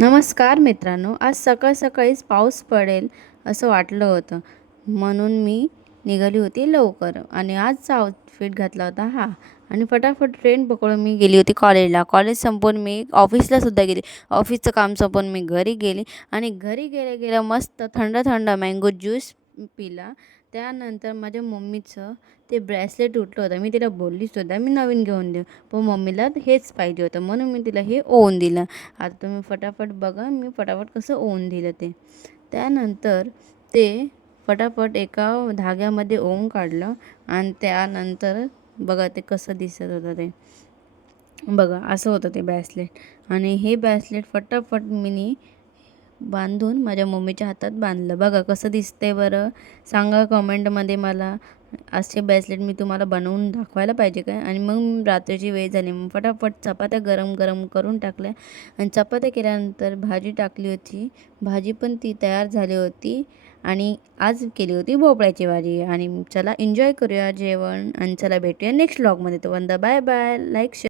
नमस्कार मित्रांनो, आज सकाळ सकाळीच पाऊस पडेल असं वाटलं होतं, म्हणून मी निघाली होती लवकर आणि आजचा आउटफिट घातला होता हा. आणि फटाफट ट्रेन पकडून मी गेली होती कॉलेजला. कॉलेज संपवून मी ऑफिसलासुद्धा गेली. ऑफिसचं काम संपवून मी घरी गेली आणि घरी गेल्या गेल्या मस्त थंड थंड मँगो ज्यूस पिला. त्यानंतर माझ्या मम्मीचं ते ब्रेसलेट उठलं होतं. मी तिला बोललीसुद्धा मी नवीन घेऊन देऊ, पण मम्मीला हेच पाहिजे होतं, म्हणून मी तिला हे ओवून दिलं. आता तुम्ही फटाफट बघा मी फटाफट कसं ओवून दिलं ते. त्यानंतर ते फटाफट एका धाग्यामध्ये ओवून काढलं आणि त्यानंतर बघा ते कसं दिसत होतं ते. बघा असं होतं ते ब्रेसलेट आणि हे ब्रेसलेट फटाफट मीनी बांधून माझ्या मम्मीच्या हातात बांधलं. बघा कसं दिसतंय बरं? सांगा कमेंटमध्ये मला. असे ब्रेसलेट मी तुम्हाला बनवून दाखवायला पाहिजे काय? आणि मग रात्रीची वेळ झाली, मग फटाफट चपात्या गरम गरम करून टाकल्या आणि चपात्या केल्यानंतर भाजी टाकली होती. भाजी पण ती तयार झाली होती आणि आज केली होती भोपळ्याची भाजी. आणि चला एन्जॉय करूया जेवण आणि चला भेटूया नेक्स्ट व्लॉगमध्ये. तोपर्यंत बाय बाय. लाईक